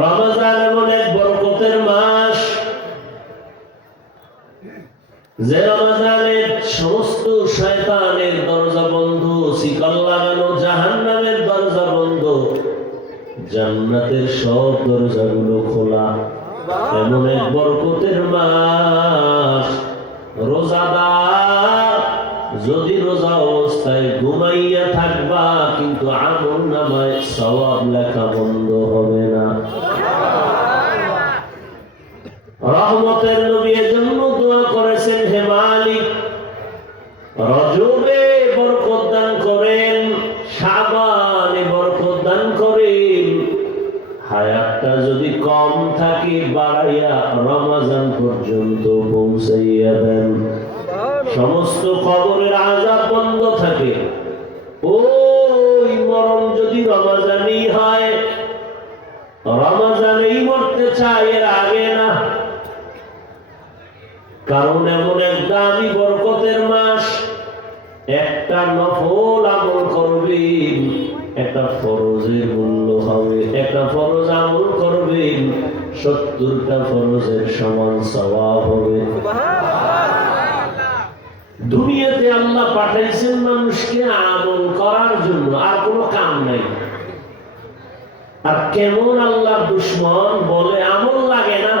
রমজান এমন এক বরকতের মাস যে রমজানের সমস্ত শয়তানের দরজা বন্ধ, শিকল লাগানো, জাহান্নামের দরজা বন্ধ, জান্নাতের সব দরজাগুলো খোলা। এমন এক বরকতের মাস। রোজাদার যদি রোজা অবস্থায় ঘুমাইয়া থাকবা, কিন্তু আমল নামায় সওয়াব লেখা বন্ধ হবে না। রহমতের নবী এজন্য দোয়া করেছেন, হে মালিক রজবে বরকত দান করেন, শাবানে বরকত দান করেন, হায়াতটা যদি কম থাকে বাড়াইয়া রমজান পর্যন্ত পৌঁছাইয়া দেন। সমস্ত কবরের আযাব বন্ধ থাকে। ওই মরণ যদি রমজানেই হয়, রমজানেই মরতে চাই, এর আগে না। কারণ এমন এক দামি বরকতের মাস। একটা নফল আমল করবেন, একটা ফরজের মূল্য হবে। একটা ফরজ আমল করবেন, 70টা ফরজের সমান সওয়াব হবে। দুনিয়াতে আল্লাহ পাঠাইছেন মানুষকে আমল করার জন্য, আর কোনো কাম নাই। আর কেমন আল্লাহর দুশমন বলে আমল লাগে না।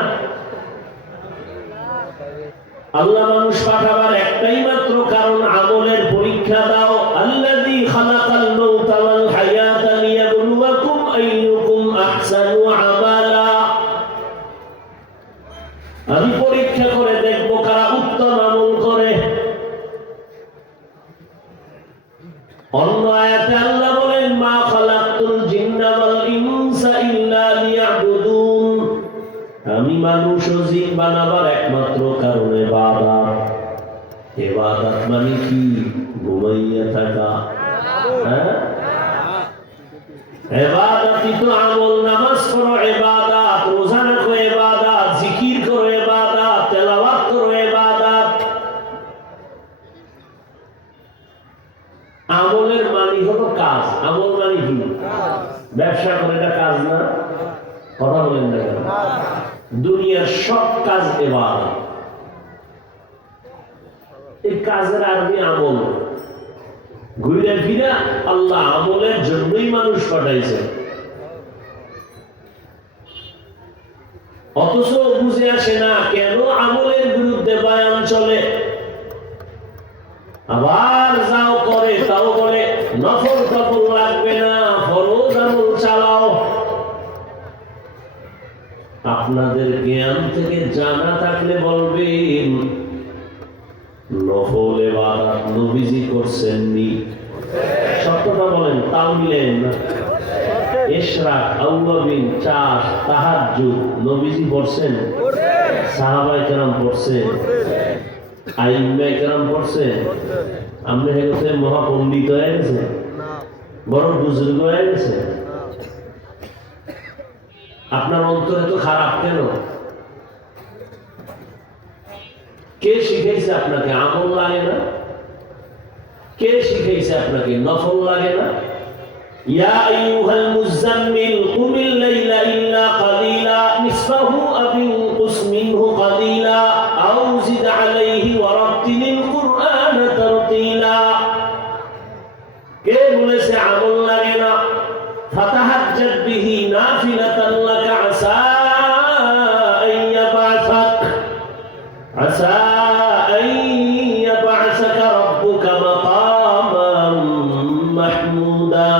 আল্লাহ মানুষ পাঠাবার একটাই মাত্র কারণ, আমলের পরীক্ষা দাও। আল্লাযী খালাকাল মাউতা ওয়াল হায়াতা লিয়াবলুয়াকুম আইয়ুকুম আহসানু আমালা। আমি পরীক্ষা করে দেখব কারা উত্তম আমল করে। অন্য আয়াতে আল্লাহ বলেন, মা খালাকতুল জিন্না ওয়াল ইনসা ইল্লা লিয়াবুদুন। আমি মানুষ ও জিন বানাবার একমাত্র কারণ ইবাদত। ইবাদত মানে কি? ঘুমাইয়া থাকা। ইবাদতই তো আমল। নামাজ পড়ো ইবাদত, রোজা রাখো ইবাদত, জিকির করো ইবাদত, তেলাওয়াত করো ইবাদত। আমলের মানে হলো কাজ। আমল মানে কি? ব্যবসা করে এটা কাজ না? কথা বলেন না কেন? দুনিয়ার সব কাজ ইবাদত। এই কাজের আরবি আমল। ঘুরে ফিরে আল্লাহ আমলের জন্যই মানুষ পাঠাইছে। অথচ বুঝে আসে না কেন আমলের বিরুদ্ধে বয়ান চলে। আবার যাও করে, তাও বলে নফল টফল লাগবে না, ফরজ আমল চালাও। আপনাদের জ্ঞান থেকে জানা থাকলে বলবেন, নফল ইবাদত নবীজি করছেননি? সত্যটা বলেন, তাও মিলেন না। ইশরাক, আউয়াবিন, চাষ, তাহাজ্জুদ নবীজি পড়ছেন? সাহাবায়ে কেরাম পড়ছেন? আইম্মায়ে কেরাম পড়ছেন? আমরা হেগোতে মহাপণ্ডিত হয়ে গেছে, বড় বুজুর্গ হয়ে গেছে। আপনার অন্তর এত খারাপ কেন? কে শিখাইছে আপনাকে আমল লাগে না? কে শিখাইছে আপনাকে নফল লাগে না? ইয়া আইয়ুহাল মুযাম্মিল কুমিল লাইলা ইল্লা কালিলা নিসফাহু আও ইনকুস মিনহু কালিলা আও জিদ আলাইহি ওয়া রাত্তিলিল কুরআনা তারতিলা। কে বলেছে আমল লাগে না? ফাতাহাজ্জাদ বিহি নাফিলাতান লাকা আসা আন ইয়াবাসাক, আসা আন ইয়াবাসাকা রাব্বুকা মাকামান মাহমুদা।